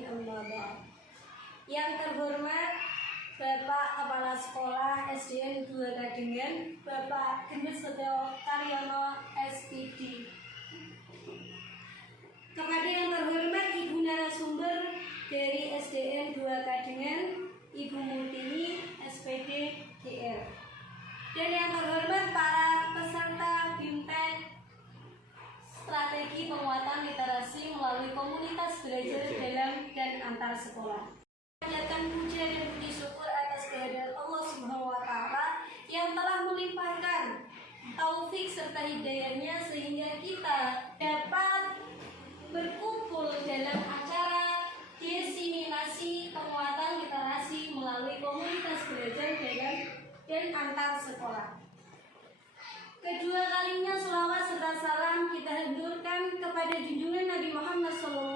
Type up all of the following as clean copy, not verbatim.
ba'di amma ba'd. Yang terhormat Bapak Kepala Sekolah SDN 2 Kadengen, Bapak Gendut Setio Karyono SPD. Kepada yang terhormat Ibu narasumber dari SDN 2 Kadengen, Ibu Multini SPD GR. Dan yang terhormat para peserta BIMTEK Strategi Penguatan Literasi melalui Komunitas Belajar Dalam dan Antar Sekolah. Panjatkan puja dan puji syukur atas kehadiran Allah Subhanahu wa Ta'ala yang telah melimpahkan taufik serta hidayahnya sehingga kita dapat berkumpul dalam acara diseminasi penguatan literasi melalui Komunitas Belajar Dalam dan Antar Sekolah. Kedua kalinya sholawat serta salam kita haturkan kepada junjungan Nabi Muhammad SAW.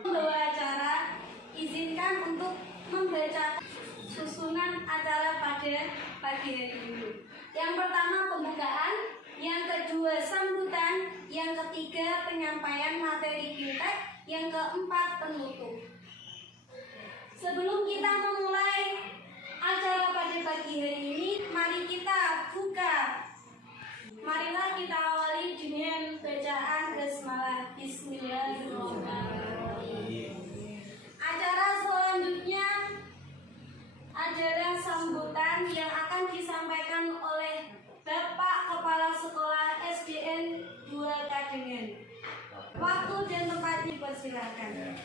Membawa acara, izinkan untuk membaca susunan acara pada pagi hari ini. Yang pertama pembukaan, yang kedua sambutan, yang ketiga penyampaian materi BIMTEK, yang keempat penutup. Sebelum kita memulai acara pada pagi hari ini, mari kita buka. Marilah kita awali dengan bacaan basmalah. Bismillahirrahmanirrahim. Acara selanjutnya adalah sambutan yang akan disampaikan oleh Bapak Kepala Sekolah SDN 2 Kadengen. Waktu dan tempat dipersilakan.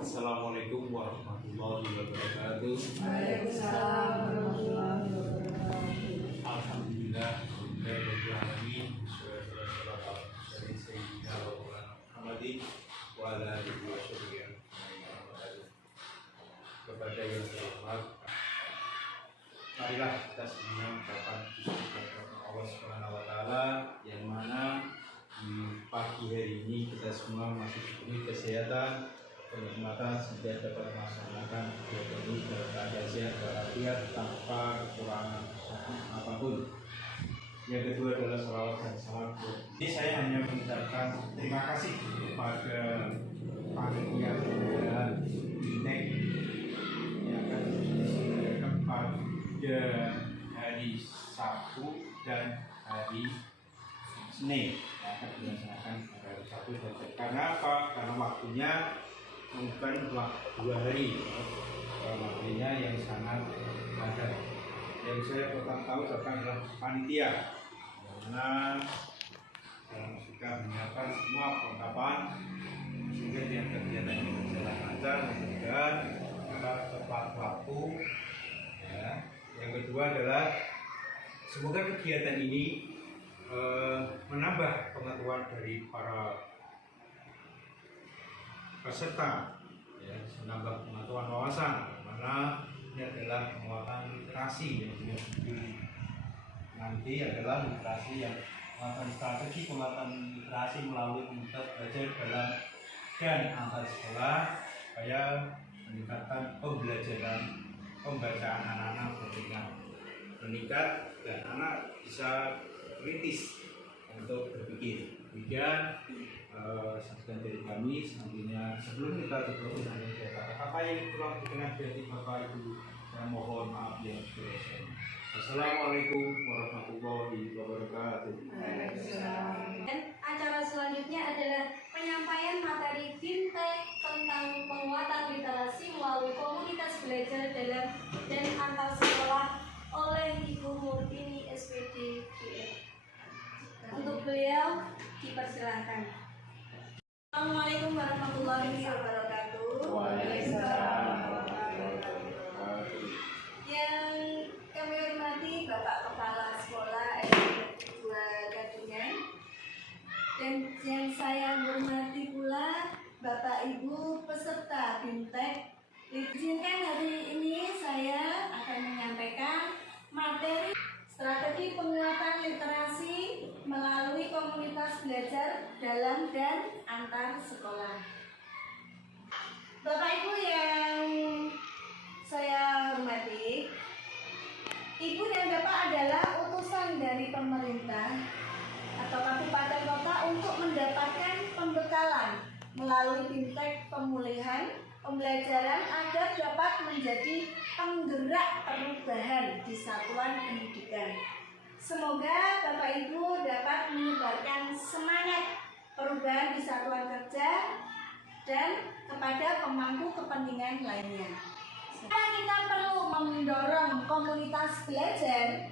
Assalamualaikum warahmatullahi wabarakatuh. Waalaikumsalam warahmatullahi wabarakatuh. Alhamdulillah, rabbil alamin. Dari Sayyidina Muhammadin wa ala alihi wa sahbihi. Kepada yang terhormat, marilah kita semua mengucapkan syukur kepada Allah Subhanahu wa Ta'ala, yang mana di pagi hari ini kita semua masih diberi kesehatan, kenikmatan sehingga dapat melaksanakan kegiatan ini dalam keadaan sehat walafiat tanpa kekurangan apapun. Yang kedua adalah sholawat dan salam. Ini saya hanya mengucapkan terima kasih kepada panitia pembinaan BIMTEK yang akan diselenggarakan pada hari Sabtu dan hari Senin, yang akan dilaksanakan pada hari Sabtu dan Senin. Karena apa? Karena waktunya bukan 2 hari, waktunya yang sangat padat. Yang saya pertama tahu adalah panitia, karena sudah menyiapkan semua perlengkapan sehingga kegiatan ini berjalan lancar dan tepat waktu. Ya. Yang kedua adalah semoga kegiatan ini menambah pengetahuan dari para peserta, ya, menambah pengetahuan wawasan, karena ini adalah penguatan literasi yang nanti adalah literasi yang penguatan strategi penguatan literasi melalui komunitas belajar dalam dan antar sekolah supaya meningkatkan pembelajaran pembacaan anak-anak meningkat dan anak bisa kritis untuk berpikir. Kemudian sekian dari kami, selanjutnya sebelum kita tutup dengan kata-kata yang kurang berkenan dari Bapak Ibu, saya mohon maaf yang sebesar-besarnya. Assalamualaikum warahmatullahi wabarakatuh. Dan acara selanjutnya adalah penyampaian materi BIMTEK tentang penguatan literasi melalui Komunitas Belajar Dalam dan Antar Sekolah oleh Ibu Multini SPD GR. Untuk beliau dipersilakan. Assalamualaikum warahmatullahi wabarakatuh. Waalaikumsalam warahmatullahi wabarakatuh. Yang kami hormati Bapak Kepala Sekolah SDN 2 Kadengen, dan yang saya hormati pula Bapak Ibu peserta BIMTEK. Izinkan hari ini saya akan menyampaikan materi strategi penguatan literasi melalui Komunitas Belajar Dalam dan Antar Sekolah. Bapak Ibu yang saya hormati, Ibu dan Bapak adalah utusan dari pemerintah atau kabupaten kota untuk mendapatkan pembekalan melalui fintech pemulihan pembelajaran agar dapat menjadi penggerak perubahan di satuan pendidikan. Semoga Bapak Ibu dapat menyebarkan semangat perubahan di satuan kerja dan kepada pemangku kepentingan lainnya. Kita perlu mendorong komunitas belajar.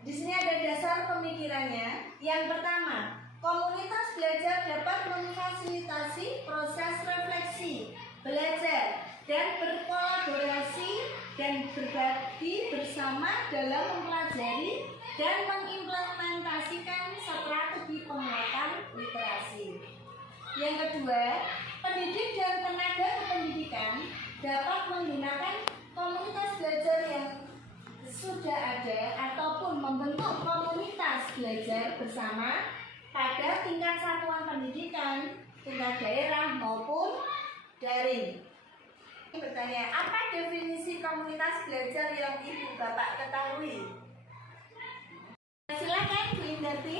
Di sini ada dasar pemikirannya. Yang pertama, komunitas belajar dapat memfasilitasi proses refleksi, belajar, dan berkolaborasi dan berbagi bersama dalam mempelajari dan mengimplementasikan strategi penguatan literasi. Yang kedua, pendidik dan tenaga kependidikan dapat menggunakan komunitas belajar yang sudah ada ataupun membentuk komunitas belajar bersama pada tingkat satuan pendidikan, tingkat daerah maupun daring. Bertanya, apa definisi komunitas belajar yang Ibu Bapak ketahui? Silakan Bu Indarti.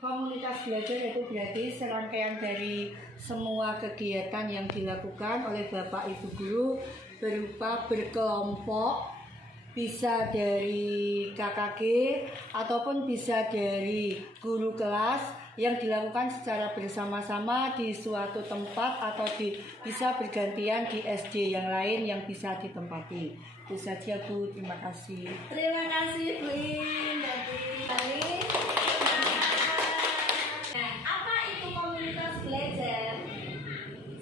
Komunitas belajar itu berarti serangkaian dari semua kegiatan yang dilakukan oleh Bapak Ibu Guru berupa berkelompok, bisa dari KKG ataupun bisa dari guru kelas yang dilakukan secara bersama-sama di suatu tempat atau bisa bergantian di SD yang lain yang bisa ditempati. Itu saja Bu, terima kasih. Terima kasih Bu Indarti. Nah, apa itu komunitas belajar?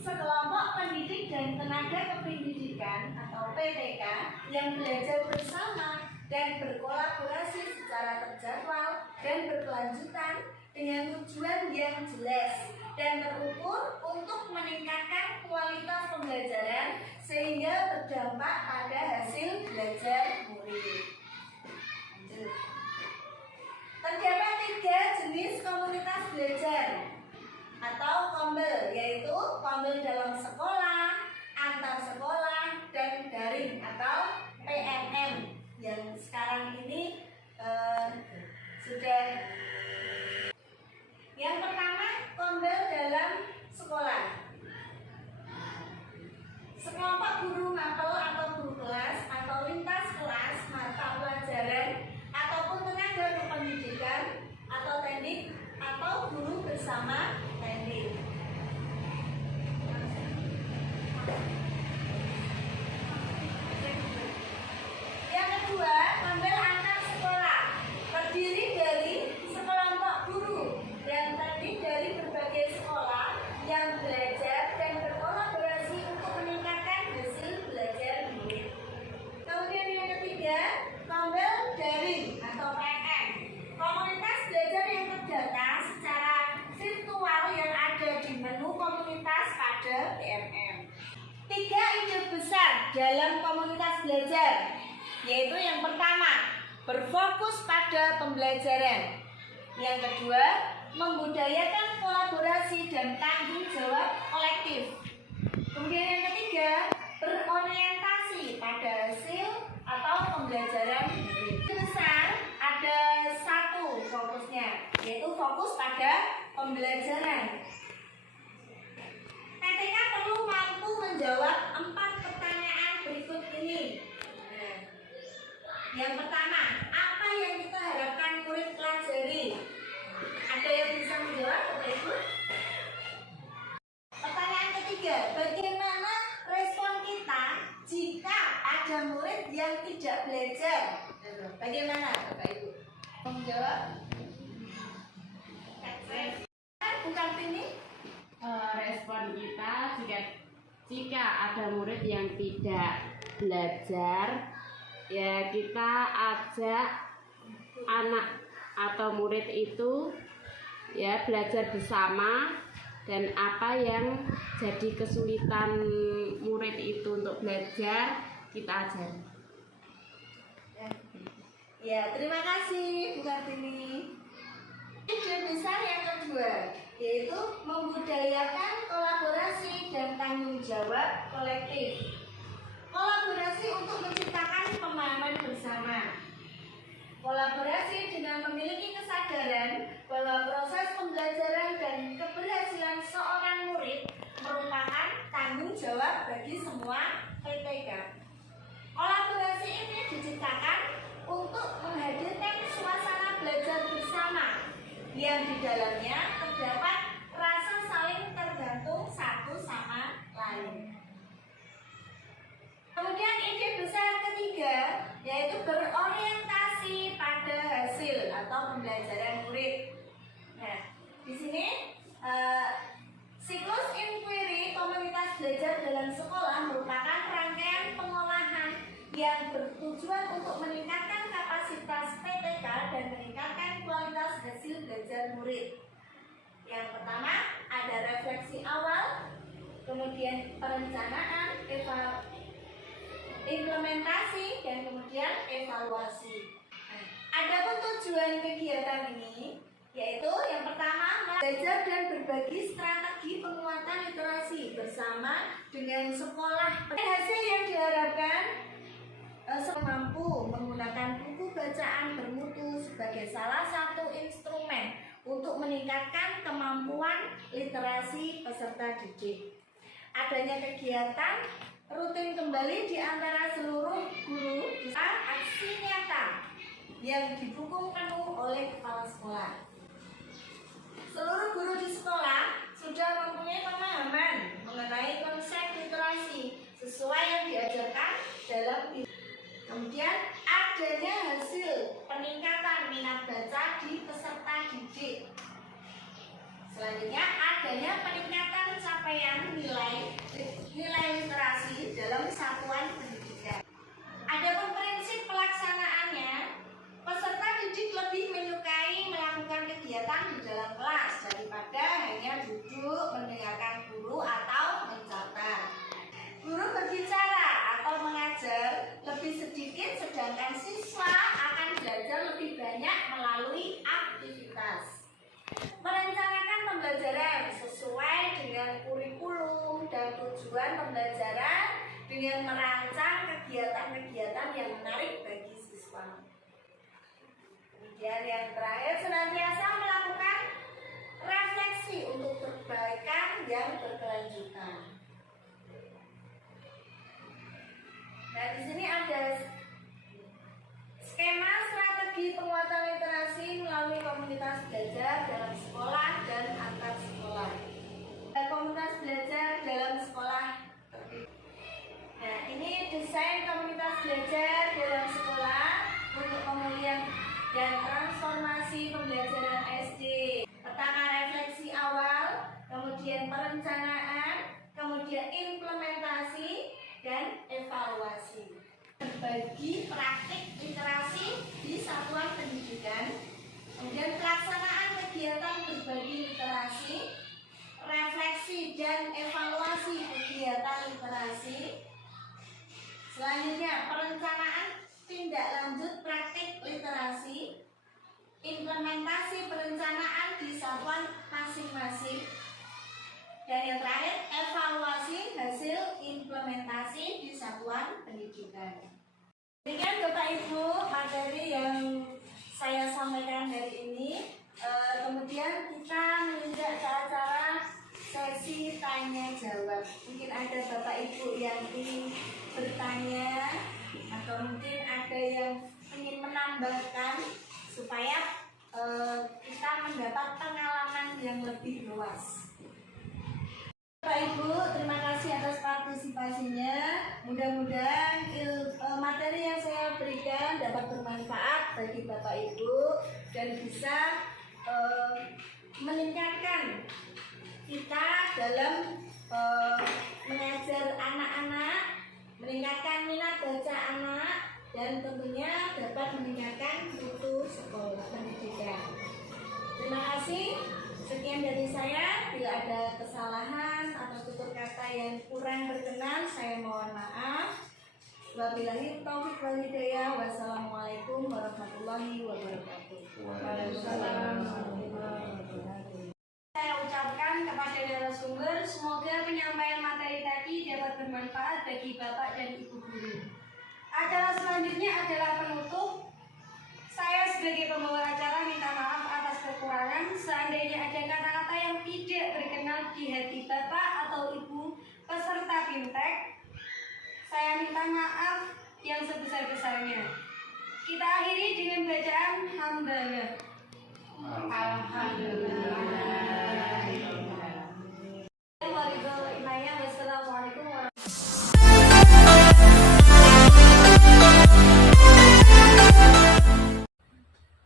Sekelompok pendidik dan tenaga kependidikan atau PTK yang belajar bersama dan berkolaborasi secara terjadwal dan berkelanjutan dengan tujuan yang jelas dan terukur untuk meningkatkan kualitas pembelajaran sehingga berdampak pada hasil belajar murid. Terdapat 3 jenis komunitas belajar atau kombel, yaitu kombel dalam sekolah, antar sekolah, dan daring atau PNM yang sekarang ini sudah. Yang pertama, kombel dalam sekolah. Sekelompok guru mapel atau guru kelas atau lintas kelas mata pelajaran ataupun tenaga kependidikan atau teknik atau guru bersama teknik. Yang kedua, kombel antar sekolah, terdiri dari sekelompok guru dan teknik dari berbagai sekolah yang belajar dan berkolaborasi untuk meningkatkan hasil belajar murid. Kemudian yang ketiga, kombel daring atau PNM, komunitas belajar yang terdata secara virtual yang ada di menu komunitas pada PNM. 3 ide besar dalam komunitas belajar, yaitu yang pertama, berfokus pada pembelajaran. Yang kedua, membudayakan kolaborasi dan tanggung jawab kolektif. Kemudian yang ketiga, berorientasi pada hasil atau pembelajaran murid. Besar ada 1 fokusnya, yaitu fokus pada pembelajaran. PTK perlu mampu menjawab 4 pertanyaan berikut ini. Yang pertama, apa yang kita harapkan murid pelajari? Ada yang bisa menjawab, Bapak Ibu? Pertanyaan ketiga, bagaimana respon kita jika ada murid yang tidak belajar? Bagaimana, Bapak Ibu? Mau menjawab? Bukan ini? Respon kita jika ada murid yang tidak belajar, ya kita ajak anak atau murid itu ya belajar bersama, dan apa yang jadi kesulitan murid itu untuk belajar kita ajari. Ya, terima kasih Bu Kartini. Ide besar yang kedua, yaitu membudayakan kolaborasi dan tanggung jawab kolektif. Kolaborasi untuk menciptakan pemahaman bersama. Kolaborasi dengan memiliki kesadaran bahwa proses pembelajaran dan keberhasilan seorang murid jawab bagi semua PTK. Kolaborasi ini diciptakan untuk menghadirkan suasana belajar bersama yang di dalamnya terdapat rasa saling tergantung satu sama lain. Kemudian ide besar ketiga yaitu berorientasi pada hasil atau pembelajaran murid. Nah, di sini siklus inquiry komunitas belajar dalam sekolah merupakan rangkaian pengolahan yang bertujuan untuk meningkatkan kapasitas PTK dan meningkatkan kualitas hasil belajar murid. Yang pertama ada refleksi awal, kemudian perencanaan, implementasi, dan kemudian evaluasi. Adapun tujuan kegiatan ini yaitu yang pertama belajar dan berbagi strategi penguatan literasi bersama dengan sekolah. Hasil yang diharapkan mampu menggunakan buku bacaan bermutu sebagai salah satu instrumen untuk meningkatkan kemampuan literasi peserta didik. Adanya kegiatan rutin kembali di antara seluruh guru bisa aksi nyata yang didukung penuh oleh kepala sekolah. Seluruh guru di sekolah sudah mempunyai pemahaman mengenai konsep literasi sesuai yang diajarkan dalam. Kemudian adanya hasil peningkatan minat baca di peserta didik. Selanjutnya adanya peningkatan capaian nilai literasi dalam satuan pendidikan. Adapun prinsip pelaksanaannya, peserta didik lebih menyukai melakukan kegiatan di dalam kelas daripada hanya duduk mendengarkan guru atau mencatat. Guru berbicara atau mengajar lebih sedikit, sedangkan siswa akan belajar lebih banyak melalui aktivitas. Merencanakan pembelajaran sesuai dengan kurikulum dan tujuan pembelajaran dengan merancang kegiatan-kegiatan yang menarik bagi siswa. Kemudian yang terakhir, senantiasa melakukan refleksi untuk perbaikan yang berkelanjutan. Nah, di sini ada skema strategi penguatan literasi melalui komunitas belajar dalam sekolah dan antar sekolah. Komunitas belajar dalam sekolah. Nah, ini desain komunitas belajar dalam sekolah untuk pemulihan dan transformasi pembelajaran SD. Pertama, refleksi awal, kemudian perencanaan, kemudian implementasi, dan evaluasi. Berbagi praktik literasi di satuan pendidikan, kemudian pelaksanaan kegiatan berbagi literasi, refleksi dan evaluasi kegiatan literasi. Selanjutnya, perencanaan tindak lanjut praktik literasi, implementasi perencanaan di satuan masing-masing, dan yang terakhir, evaluasi hasil implementasi di satuan pendidikan. Demikian Bapak Ibu materi yang saya sampaikan hari ini. Kemudian kita menunjuk ke acara sesi tanya jawab. Mungkin ada Bapak Ibu yang ingin bertanya atau mungkin ada yang ingin menambahkan supaya kita mendapat pengalaman yang lebih luas. Bapak Ibu, terima kasih atas partisipasinya. Mudah-mudahan materi yang saya berikan dapat bermanfaat bagi Bapak Ibu dan bisa meningkatkan kita dalam mengajar anak-anak, meningkatkan minat baca anak, dan tentunya dapat meningkatkan mutu sekolah pendidikan. Terima kasih. Sekian dari saya. Bila ada kesalahan atau tutur kata yang kurang berkenan, saya mohon maaf. Wabillahi taufiq wal hidayah. Wassalamualaikum warahmatullahi wabarakatuh. Waalaikumsalam. Saya ucapkan kepada narasumber, semoga penyampaian materi tadi dapat bermanfaat bagi Bapak dan Ibu guru. Acara selanjutnya adalah penutup. Saya sebagai pembawa acara minta maaf atas kekurangan. Seandainya ada kata-kata yang tidak berkenan di hati Bapak atau Ibu peserta BIMTEK, saya minta maaf yang sebesar-besarnya. Kita akhiri dengan bacaan hamdalah. Wassalamualaikum warahmatullahi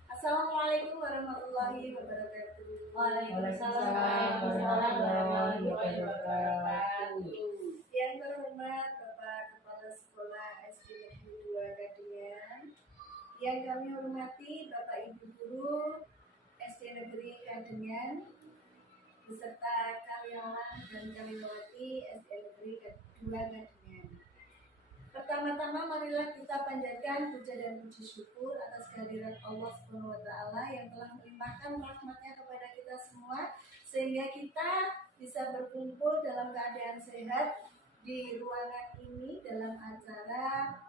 Assalamualaikum warahmatullahi wabarakatuh. Waalaikumsalam warahmatullahi wabarakatuh. Yang terhormat Bapak Kepala Sekolah SD Negeri 2 Kadengan, yang kami hormati Bapak Ibu Guru SD Negeri Kadengan, beserta karyawan dan karyawati SD Negeri 2 Kadengan. Pertama-tama marilah kita panjatkan puja dan puji syukur atas kehadirat Allah SWT yang telah melimpahkan rahmatnya kepada kita semua, sehingga kita bisa berkumpul dalam keadaan sehat di ruangan ini dalam acara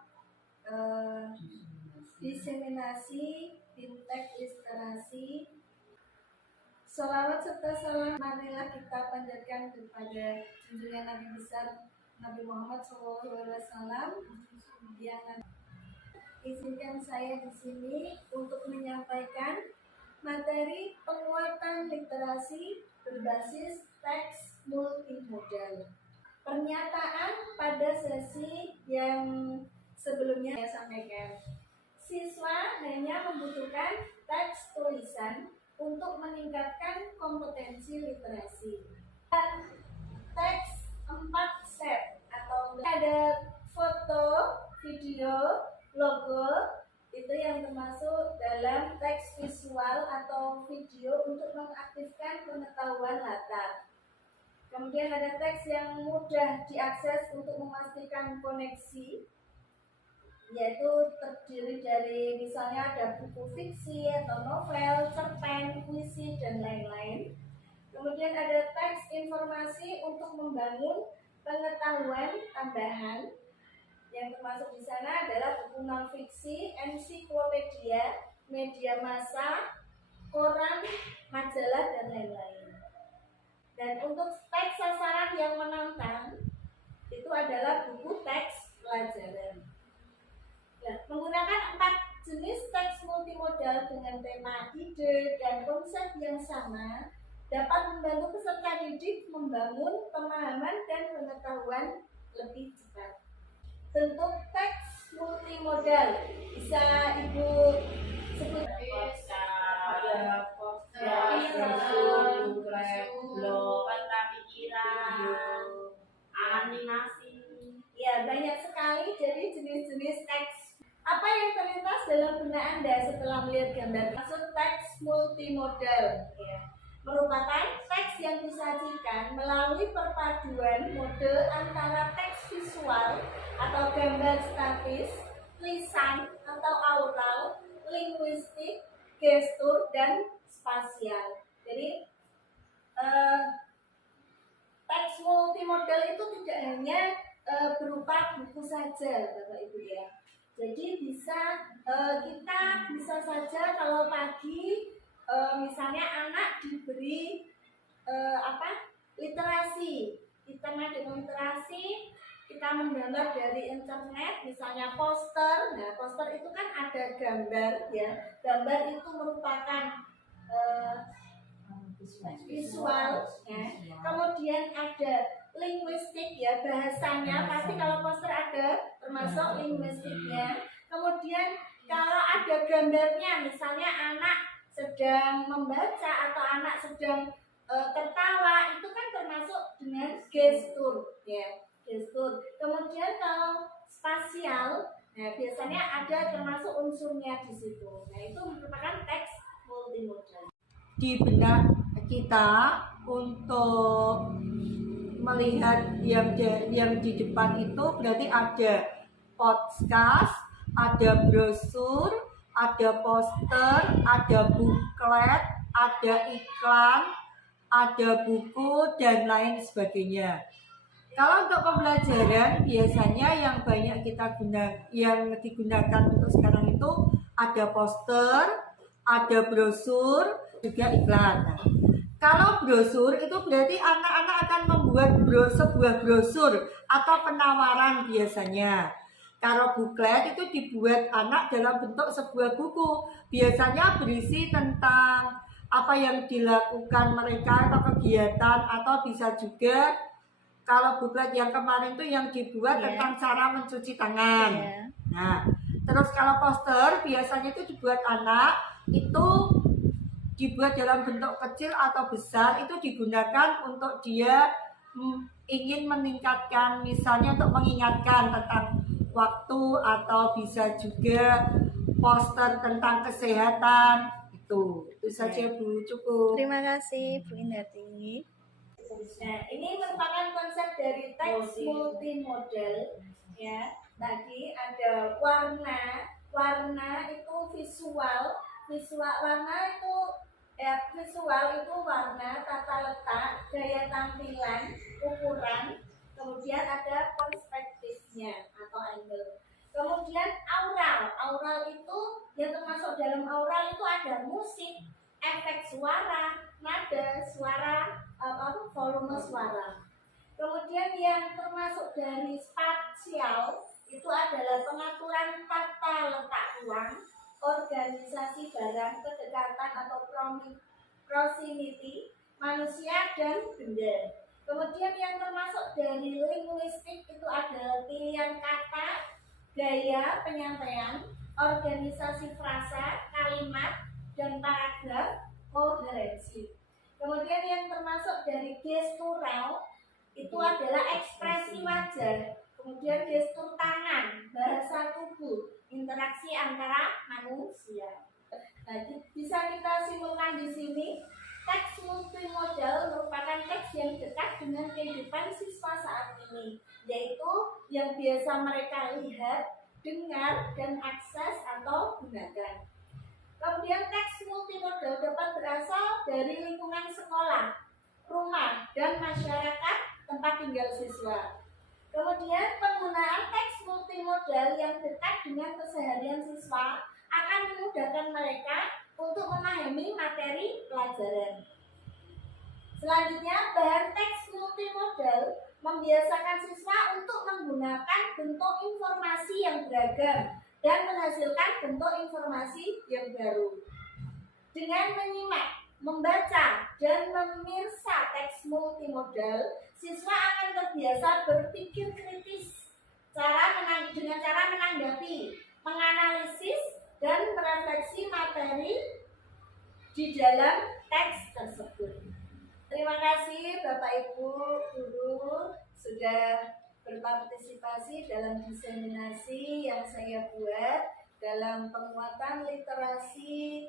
diseminasi BIMTEK Literasi. Sholawat serta salam marilah kita panjatkan kepada junjungan Nabi besar Nabi Muhammad SAW yang izinkan saya di sini untuk menyampaikan materi penguatan literasi berbasis teks multimodal. Pernyataan pada sesi yang sebelumnya saya sampaikan, siswa hanya membutuhkan teks tulisan untuk meningkatkan kompetensi literasi. Teks 4 set atau ada foto, video, logo, itu yang termasuk dalam teks visual atau video untuk mengaktifkan pengetahuan latar. Kemudian ada teks yang mudah diakses untuk memastikan koneksi, yaitu terdiri dari misalnya ada buku fiksi atau novel, cerpen, puisi, dan lain-lain. Kemudian ada teks informasi untuk membangun pengetahuan tambahan, yang termasuk di sana adalah buku non-fiksi, ensiklopedia, media massa, koran, majalah, dan lain-lain. Dan untuk teks sasaran yang menantang, itu adalah buku teks pelajaran. Nah, menggunakan 4 jenis teks multimodal dengan tema, ide, dan konsep yang sama, dapat membantu peserta didik membangun pemahaman dan pengetahuan lebih cepat. Bentuk teks multimodal bisa Ibu sebut Ada blog, peta pikiran, animasi. Ya, banyak sekali jadi jenis-jenis teks. Apa yang terlintas dalam benak Anda setelah melihat gambar? Maksud teks multimodal, ya, merupakan teks yang disajikan melalui perpaduan mode antara teks visual atau gambar statis, lisan atau aural, linguistik, gestur, dan spasial. Jadi teks multimodal itu tidak hanya berupa buku saja, Bapak Ibu ya. Jadi kita bisa saja kalau pagi misalnya anak diberi literasi, kita dengan literasi kita mendownload dari internet, misalnya poster. Nah, poster itu kan ada gambar ya, gambar itu merupakan visual ya. Kemudian ada linguistik ya, bahasanya pasti kalau poster ada termasuk linguistiknya. Kemudian kalau ada gambarnya, misalnya anak sedang membaca atau anak sedang tertawa, itu kan termasuk dengan gestur ya, gestur. Kemudian kalau spasial, nah biasanya ada termasuk unsurnya di situ. Nah, itu merupakan teks multimodal. Di benak kita untuk melihat yang di depan itu berarti ada podcast, ada brosur, ada poster, ada buklet, ada iklan, ada buku, dan lain sebagainya. Kalau untuk pembelajaran biasanya yang banyak yang digunakan untuk sekarang itu ada poster, ada brosur, juga iklan. Nah, Kalau brosur itu berarti anak-anak akan membuat sebuah brosur atau penawaran biasanya. Kalau buklet itu dibuat anak dalam bentuk sebuah buku. Biasanya berisi tentang apa yang dilakukan mereka atau kegiatan, atau bisa juga kalau buklet yang kemarin itu yang dibuat tentang cara mencuci tangan. Nah, terus kalau poster biasanya itu dibuat anak, itu dibuat dalam bentuk kecil atau besar, itu digunakan untuk dia ingin meningkatkan, misalnya untuk mengingatkan tentang waktu, atau bisa juga poster tentang kesehatan. Itu saja Bu, cukup. Terima kasih Bu Indarti. Nah, ini merupakan konsep dari teks multimodal ya. Tadi ada warna itu visual warna itu visual itu warna, tata letak, gaya tampilan, ukuran, kemudian ada perspektifnya atau angle. Kemudian aural itu yang termasuk dalam aural itu ada musik, efek suara, nada suara, volume suara. Kemudian yang termasuk dari spasial itu adalah pengaturan tata letak ruang, organisasi barang, kedekatan atau proximity, manusia dan benda. Kemudian yang termasuk dari linguistik itu adalah pilihan kata, gaya penyampaian, organisasi frasa, kalimat, dan paragraf, koherensi. Kemudian yang termasuk dari gestural itu adalah ekspresi wajah, kemudian gestur tangan, bahasa tubuh, interaksi antara manusia. Nah, bisa kita simpulkan di sini, teks multimodal merupakan teks yang dekat dengan kehidupan siswa saat ini, yaitu yang biasa mereka lihat, dengar, dan akses atau gunakan. Kemudian teks multimodal dapat berasal dari lingkungan sekolah, rumah, dan masyarakat tempat tinggal siswa. Kemudian penggunaan teks multimodal yang dekat dengan keseharian siswa akan memudahkan mereka untuk memahami materi pelajaran. Selanjutnya, bahan teks multimodal membiasakan siswa untuk menggunakan bentuk informasi yang beragam dan menghasilkan bentuk informasi yang baru. Dengan menyimak, membaca, dan memirsa teks multimodal, siswa akan terbiasa berpikir kritis dengan cara menanggapi, menganalisis, dan merefleksi materi di dalam teks tersebut. Terima kasih Bapak Ibu Guru sudah berpartisipasi dalam diseminasi yang saya buat dalam penguatan literasi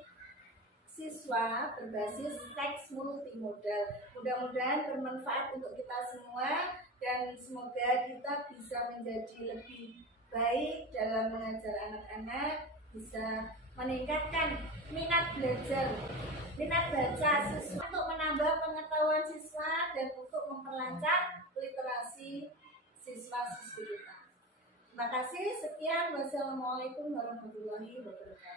siswa berbasis teks multimodal. Mudah-mudahan bermanfaat untuk kita semua dan semoga kita bisa menjadi lebih baik dalam mengajar anak-anak, bisa meningkatkan minat belajar, minat baca siswa untuk menambah pengetahuan siswa dan untuk memperlancar literasi siswa-siswi kita. Terima kasih, sekian. Wassalamualaikum warahmatullahi wabarakatuh.